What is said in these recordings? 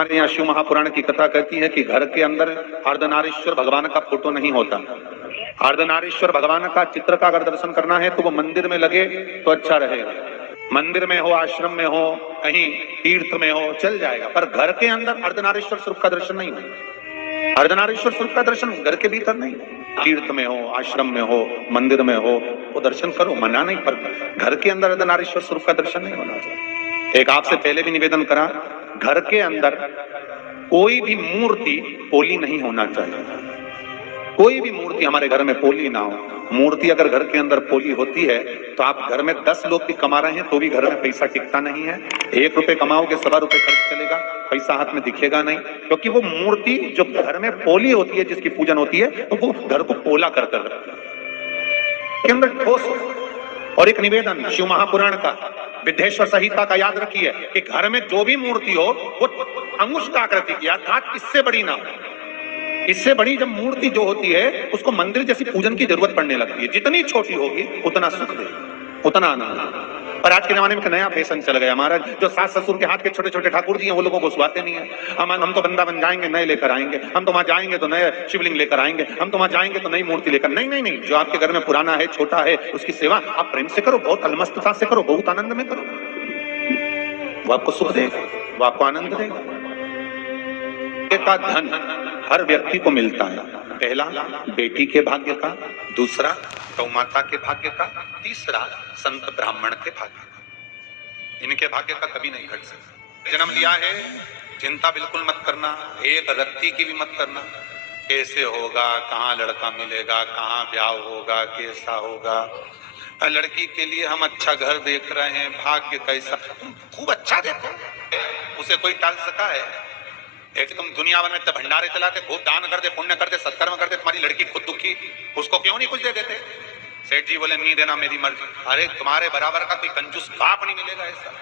हमारे यहाँ शिव महापुराण की कथा कहती है कि घर के अंदर अर्धनारीश्वर भगवान का फोटो नहीं होता। अर्धनारीश्वर भगवान का चित्र का अगर दर्शन करना है तो वो मंदिर में लगे तो अच्छा रहेगा। मंदिर में हो, आश्रम में हो, कहीं तीर्थ में हो, चल जाएगा, पर घर के अंदर अर्धनारीश्वर स्वरूप का दर्शन नहीं होगा। अर्धनारीश्वर स्वरूप का दर्शन घर के भीतर नहीं, तीर्थ में हो, आश्रम में हो, मंदिर में हो, वो दर्शन करो, मना नहीं, पर घर के अंदर अर्धनारीश्वर स्वरूप का दर्शन नहीं होना चाहिए। एक आपसे पहले भी निवेदन करा, घर के अंदर कोई भी मूर्ति पोली नहीं होना चाहिए। कोई भी मूर्ति हमारे घर में पोली ना हो। मूर्ति अगर घर के अंदर पोली होती है तो आप घर में 10 लोग भी कमा रहे हैं तो भी घर में पैसा टिकता नहीं है। 1 रुपए कमाओगे, 1.25 रुपए खर्च चलेगा, पैसा हाथ में दिखेगा नहीं, क्योंकि वो मूर्ति जो घर में पोली होती है, जिसकी पूजन होती है, तो वो घर को पोला कर के अंदर ठोस। और एक निवेदन शिव महापुराण का, विद्येश्वर संहिता का याद रखिए कि घर में जो भी मूर्ति हो वो अंगुष्ठाकृति की, अर्थात इससे बड़ी ना हो। इससे बड़ी जब मूर्ति जो होती है उसको मंदिर जैसी पूजन की जरूरत पड़ने लगती है। जितनी छोटी होगी उतना सुख दे, उतना आनंद। पर आज के जमाने में नया फैशन चल गया हमारा, जो सास ससुर के हाथ के छोटे छोटे ठाकुर जी हैं वो लोगों को सुहाते नहीं है। हम तो वृंदावन जाएंगे नए लेकर आएंगे, हम तो वहां जाएंगे तो नए शिवलिंग लेकर आएंगे, हम तो वहां जाएंगे तो नई मूर्ति लेकर। नहीं नहीं नहीं, जो आपके घर में पुराना है, छोटा है, उसकी सेवा आप प्रेम से करो, बहुत अलमस्तता से करो, बहुत आनंद में करो, वो आपको सुख देगा, वो आपको आनंद देगा। का धन हर व्यक्ति को मिलता है। पहला बेटी के भाग्य का, दूसरा गौ माता के भाग्य का, तीसरा संत ब्राह्मण के भाग्य का। इनके भाग्य का कभी नहीं घट सकता। जन्म लिया है, चिंता बिल्कुल मत करना, एक रत्ती की भी मत करना। कैसे होगा, कहाँ लड़का मिलेगा, कहाँ ब्याह होगा, कैसा होगा। लड़की के लिए हम अच्छा घर देख रहे हैं, भाग्य कैसा, तुम खूब अच्छा देखो, उसे कोई टाल सका है? एक तुम दुनिया भर में तो भंडारे चलाते, खूब दान करते, पुण्य करते, सत्कर्म करते, तुम्हारी लड़की खुद दुखी, उसको क्यों नहीं कुछ दे देते? सेठ जी बोले नहीं देना, मेरी मर्जी। अरे तुम्हारे बराबर का कोई कंजूस बाप नहीं मिलेगा ऐसा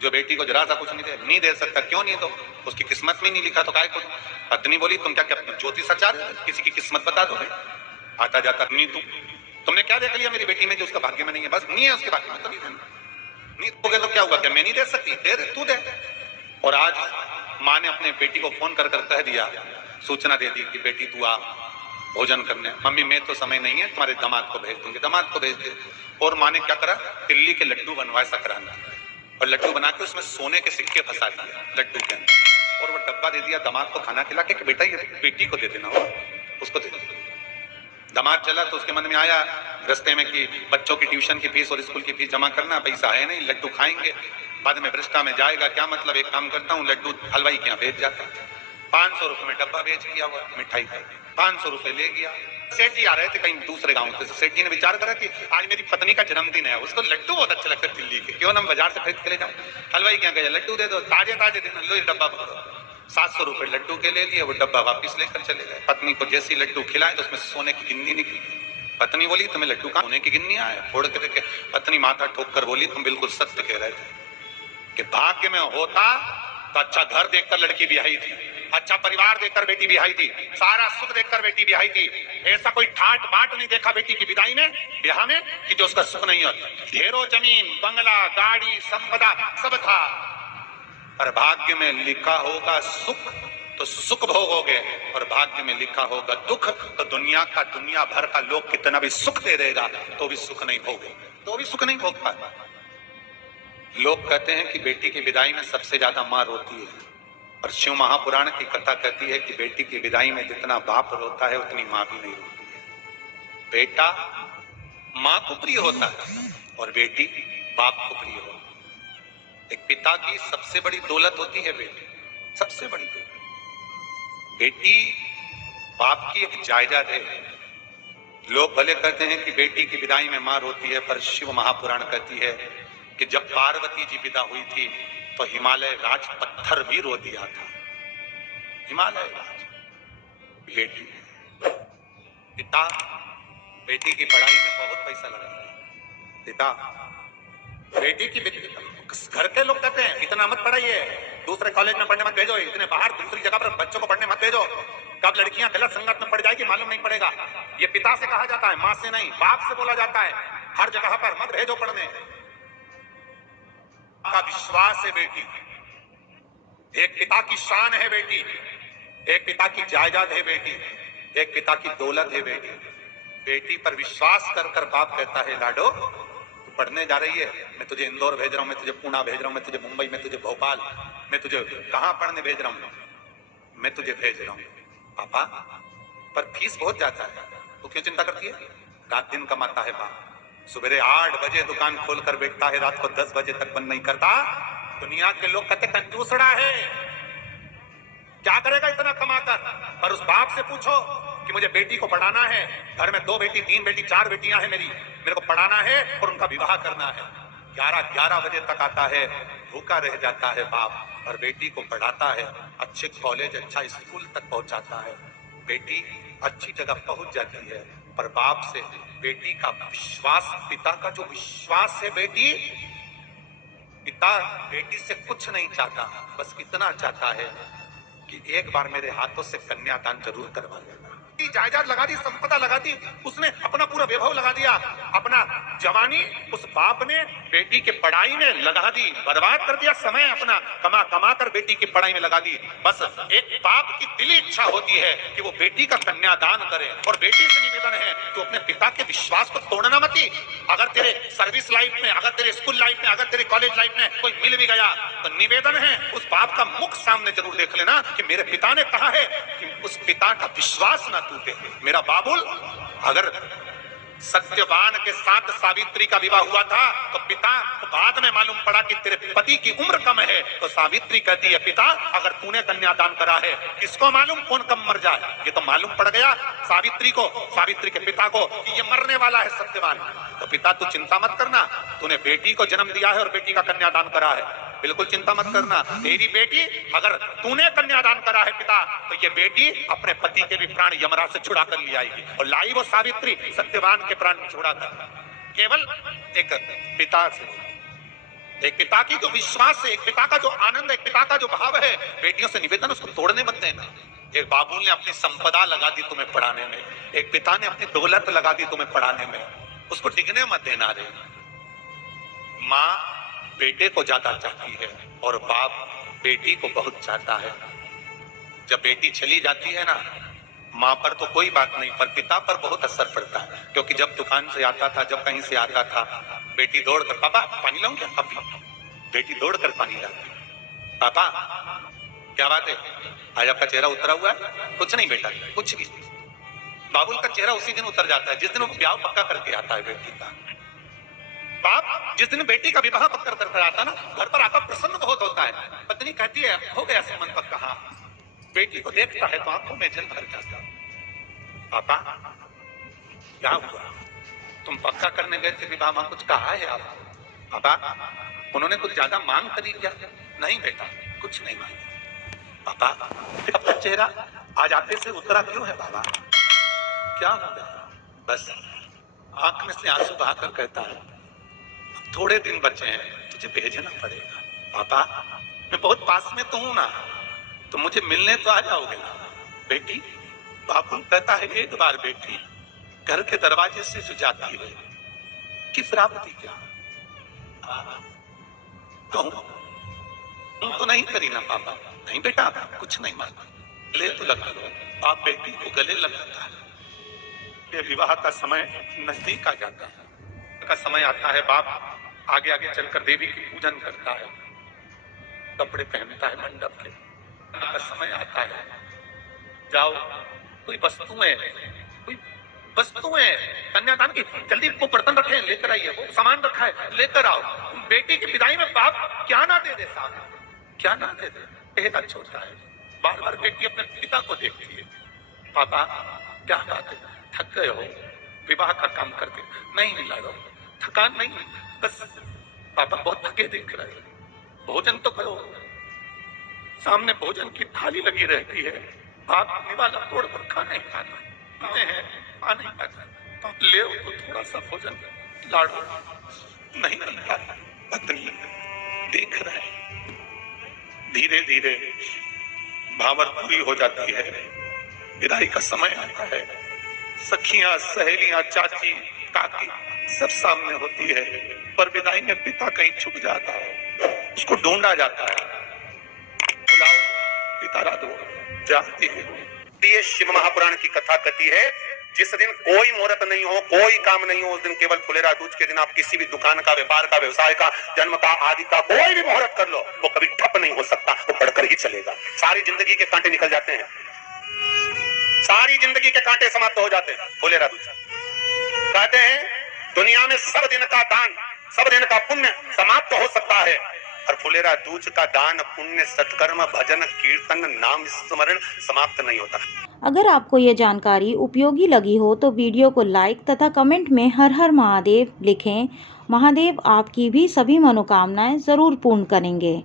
जो बेटी को जरा सा कुछ नहीं दे सकता। क्यों नहीं दो? उसकी किस्मत में नहीं लिखा तो काय को? पत्नी बोली तुम क्या ज्योतिष आचार्य, किसी की किस्मत बता दोगे? आता जाता नहीं, तुमने क्या देख लिया मेरी बेटी में जो उसका भाग्य में नहीं है? बस नहीं है उसके भाग्य में तो नहीं देना। नहीं दोगे तो क्या हुआ? क्या मैं नहीं दे सकती? दे तू दे। और आज माँ ने अपने बेटी को फोन कर कह दिया, सूचना दे दी कि बेटी तू आ भोजन करने। मम्मी मैं तो समय नहीं है, तुम्हारे दामाद को भेज दूंगी। दामाद को भेज दे। और माँ ने क्या करा, तिल्ली के लड्डू बनवाए सकराना, और लड्डू बना के उसमें सोने के सिक्के फंसा दिया लड्डू के अंदर, और वो डब्बा दे दिया दामाद को खाना खिला के कि बेटा ये बेटी को दे देना, हो उसको दे देना। दामाद चला तो उसके मन में आया रास्ते में कि बच्चों की ट्यूशन की फीस और स्कूल की फीस जमा करना, पैसा है नहीं, लड्डू खाएंगे बाद में भ्रष्टा में जाएगा, क्या मतलब, एक काम करता हूँ लड्डू हलवाई के यहाँ भेज जाता। 500 रुपए में डब्बा भेज दिया हुआ मिठाई का, 500 रुपए ले गया। सेठ जी आ रहे थे कहीं दूसरे गांव से, सेठ जी ने विचार करा कि आज मेरी पत्नी का जन्मदिन है, उसको लड्डू बहुत अच्छे लगते दिल्ली के, क्यों ना बाजार से खरीद के ले जाऊं। हलवाई के यहाँ गया, लड्डू दे दो, ताजे ताजे देना, लो डब्बा पकड़ो। 700 रुपए लड्डू के ले लिए, वो डब्बा वापिस लेकर चले गए। पत्नी को जैसी लड्डू खिलाए तो उसमें सोने की गिन्नी निकली। पत्नी बोली तुम्हें लड्डू का सोने की गिन्नी आया? फोड़ के देखे। पत्नी माथा ठोक कर बोली तुम बिल्कुल सत्य कह रहे थे कि भाग्य में होता तो अच्छा घर देखकर लड़की ब्याही थी, अच्छा परिवार देखकर बेटी ब्याही थी, सारा सुख देखकर बेटी ब्याही थी। ऐसा कोई ठाट बाट नहीं देखा बेटी की विदाई में, ब्याह में, कि जो उसका सुख नहीं होता। ढेरों जमीन, बंगला, गाड़ी, संपदा सब था, पर भाग्य में लिखा होगा सुख तो सुख भोगोगे, और भाग्य में लिखा होगा दुख तो दुनिया भर का लोग कितना भी सुख दे देगा तो भी सुख नहीं भोगे, तो भी सुख नहीं भोग पाएगा। लोग कहते हैं कि बेटी की विदाई में सबसे ज्यादा मां रोती है, और शिव महापुराण की कथा कहती है कि बेटी की विदाई में जितना बाप रोता है उतनी मां भी नहीं रोती है। बेटा मां को प्रिय होता है और बेटी बाप को प्रिय होती है। एक पिता की सबसे बड़ी दौलत होती है बेटी, सबसे बड़ी दौलत। बेटी बाप की एक जायदाद है। लोग भले कहते हैं कि बेटी की विदाई में मां रोती है, पर शिव महापुराण कहती है कि जब पार्वती जी विदा हुई थी तो हिमालय राज पत्थर भी रो दिया था। हिमालय राज बेटी, पिता बेटी की पढ़ाई में बहुत पैसा लगा, पिता बेटी की, घर के लोग कहते हैं इतना मत पढ़ाइए, दूसरे कॉलेज में पढ़ने मत भेजो, इतने बाहर दूसरी जगह पर बच्चों को पढ़ने मत भेजो, कब लड़कियां गलत संगत में पड़ जाएगी मालूम नहीं पड़ेगा। ये पिता से कहा जाता है, मां से नहीं, बाप से बोला जाता है। हर जगह पर मत भेजो पढ़ने। का विश्वास है बेटी, एक पिता की शान है बेटी, एक पिता की जायदाद है बेटी, एक पिता की दौलत है बेटी। बेटी पर विश्वास कर कर बाप कहता है लाडो तू पढ़ने जा रही है, मैं तुझे इंदौर भेज रहा हूं, मैं तुझे पुणे भेज रहा हूं, मैं तुझे मुंबई, मैं तुझे भोपाल, मैं तुझे कहां पढ़ने भेज रहा हूं, मैं तुझे भेज रहा हूं पापा, पर फीस बहुत ज्यादा है। तू क्यों चिंता करती है? रात दिन कमाता है बाप, सुबह 8 बजे दुकान खोलकर बैठता है, रात को 10 बजे तक बंद नहीं करता। दुनिया के लोग कहते कंजूसड़ा है, क्या करेगा इतना कमाकर। पर उस बाप से पूछो कि मुझे बेटी को पढ़ाना है, घर में 2 बेटी 3 बेटी 4 बेटियां हैं मेरे को पढ़ाना है और उनका विवाह करना है। 11 बजे तक आता है, भूखा रह जाता है बाप, और बेटी को पढ़ाता है, अच्छे कॉलेज अच्छा स्कूल तक पहुंचाता है, बेटी अच्छी जगह पहुंच जाती है। पर बाप से बेटी का विश्वास, पिता का जो विश्वास है बेटी, पिता बेटी से कुछ नहीं चाहता, बस इतना चाहता है कि एक बार मेरे हाथों से कन्यादान जरूर करवा देना। जायदाद लगा दी, संपदा लगा दी, उसने अपना पूरा वैभव लगा दिया, अपना जवानी उस बाप ने बेटी के पढ़ाई में लगा दी, बर्बाद कर दिया समय अपना, कमा कमा कर बेटी की पढ़ाई में लगा दी। बस एक बाप की दिली इच्छा होती है कि वो बेटी का कन्यादान करे। और बेटी से निवेदन है तो अपने पिता के विश्वास को तोड़ना मत ही। अगर तेरे सर्विस लाइफ में, अगर तेरे स्कूल लाइफ में, अगर तेरे कॉलेज लाइफ में कोई मिल भी गया तो निवेदन है उस बाप का मुख सामने जरूर देख लेना कि मेरे पिता ने कहा है कि उस पिता का विश्वास ना टूटे। मेरा बाबुल, अगर सत्यवान के साथ सावित्री का विवाह हुआ था तो पिता को बाद में मालूम पड़ा कि तेरे पति की उम्र कम है, तो सावित्री कहती है पिता अगर तूने कन्यादान करा है, किसको मालूम कौन कब मर जाए। ये तो मालूम पड़ गया सावित्री को, सावित्री के पिता को, कि ये मरने वाला है सत्यवान। तो पिता तू चिंता मत करना, तूने बेटी को जन्म दिया है और बेटी का कन्यादान करा है, बिल्कुल चिंता मत करना। तेरी बेटी, अगर तूने कन्यादान करा है पिता, तो ये बेटी अपने पति के भी प्राण यमराज से छुड़ा कर ले आएगी। और लाई वो सावित्री सत्यवान के प्राण छुड़ा कर, केवल एक पिता से, एक पिता की जो विश्वास है, एक पिता का जो आनंद है, एक पिता का जो भाव है, बेटियों से निवेदन उसको तोड़ने मत देना। एक बाबू ने अपनी संपदा लगा दी तुम्हें पढ़ाने में, एक पिता ने अपनी दौलत लगा दी तुम्हें पढ़ाने में, उसको डिगने मत देना रे। माँ बेटे को ज्यादा चाहती है और बाप बेटी को बहुत चाहता है। जब बेटी चली जाती है ना, माँ पर तो कोई बात नहीं, पर पिता पर बहुत असर पड़ता है। क्योंकि जब दुकान से आता था, जब कहीं से आता था, बेटी दौड़कर पापा पानी लाऊं क्या? अभी बेटी दौड़कर पानी लाती। पापा क्या बात है, आज आपका चेहरा उतरा हुआ है? कुछ नहीं बेटा, कुछ भी। बाबुल का चेहरा उसी दिन उतर जाता है जिस दिन वो ब्याह पक्का करके आता है बेटी का। बाप जिस दिन बेटी का विवाह पक्का कर आता ना, घर पर आकर प्रसन्न बहुत होता है। पत्नी कहती है हो गया संबंध पक्का। हाँ, बेटी को देखता है तो आंखों में जल भर जाता। पापा क्या हुआ, तुम पक्का करने गए थे विवाह में, कुछ कहा है आपको? पापा उन्होंने कुछ ज्यादा मांग करी क्या? नहीं बेटा, कुछ नहीं मांग। पापा फिर आपका चेहरा आज आते से उतरा क्यों है? बाबा क्या हो गया? बस आंख में से आंसू बहाकर कहता है थोड़े दिन बचे हैं, तुझे भेजना पड़ेगा। पापा मैं बहुत पास में तो हूं ना, तो मुझे मिलने तो आ जाओगे ना? बेटी, बापू कहता है एक बार बेटी घर के दरवाजे से जो जाती है कि प्राप्ति क्या? कहूं तुम तो नहीं करी ना? पापा नहीं बेटा, कुछ नहीं मांगा, गले तो लगा लो। आप बेटी को गले लगाता है। ये विवाह का समय नजदीक आ जाता है, का समय आता है, बाप आगे आगे चलकर देवी की पूजन करता है, कपड़े पहनता है मंडप के, का समय आता है, जाओ कोई वस्तुएं कन्यादान की, जल्दी वो बर्तन रखे लेकर आइए, वो सामान रखा है लेकर आओ। बेटी की विदाई में बाप क्या ना दे दे साहब, क्या ना दे दे। कहना छोड़ता है, बार बार बेटी अपने पिता को देखती है। पापा क्या बात है, थक गए हो विवाह का काम करके? नहीं मिला रो, थकान नहीं, बस पापा बहुत थके दिख रहे हो, भोजन तो करो। सामने भोजन की थाली लगी रहती है, बाप निवाला तोड़ कर खा नहीं पाता है, खा नहीं पाता, तो ले तो थोड़ा सा भोजन लाडो नहीं पाता। पत्नी देख रहे, धीरे धीरे भावना पूरी हो जाती है, विदाई का समय आता है। सखियां, सहेलियां, चाची, काकी सब सामने होती है, पर विदाई में पिता कहीं छुप जाता है, उसको ढूंढा जाता है। बुलाओ पिता राधो जाती है। ये शिव महापुराण की कथा कहती है, जिस दिन कोई मुहूर्त नहीं हो, कोई काम नहीं हो, उस दिन केवल फुलेरा दूज के दिन आप किसी भी दुकान का, व्यापार का, व्यवसाय का, जन्म का, आदि का कोई भी मुहूर्त कर लो, वो कभी ठप नहीं हो सकता, वो बढ़कर ही चलेगा। सारी जिंदगी के कांटे निकल जाते हैं, सारी जिंदगी के कांटे समाप्त हो जाते हैं। फुलेरा दूज कहते हैं दुनिया में सब दिन का दान, सब दिन का पुण्य समाप्त हो सकता है, और फुलेरा दूज का दान, पुण्य, सत्कर्म, भजन, कीर्तन, नाम स्मरण समाप्त नहीं होता। अगर आपको ये जानकारी उपयोगी लगी हो तो वीडियो को लाइक तथा कमेंट में हर हर महादेव लिखें। महादेव आपकी भी सभी मनोकामनाएं ज़रूर पूर्ण करेंगे।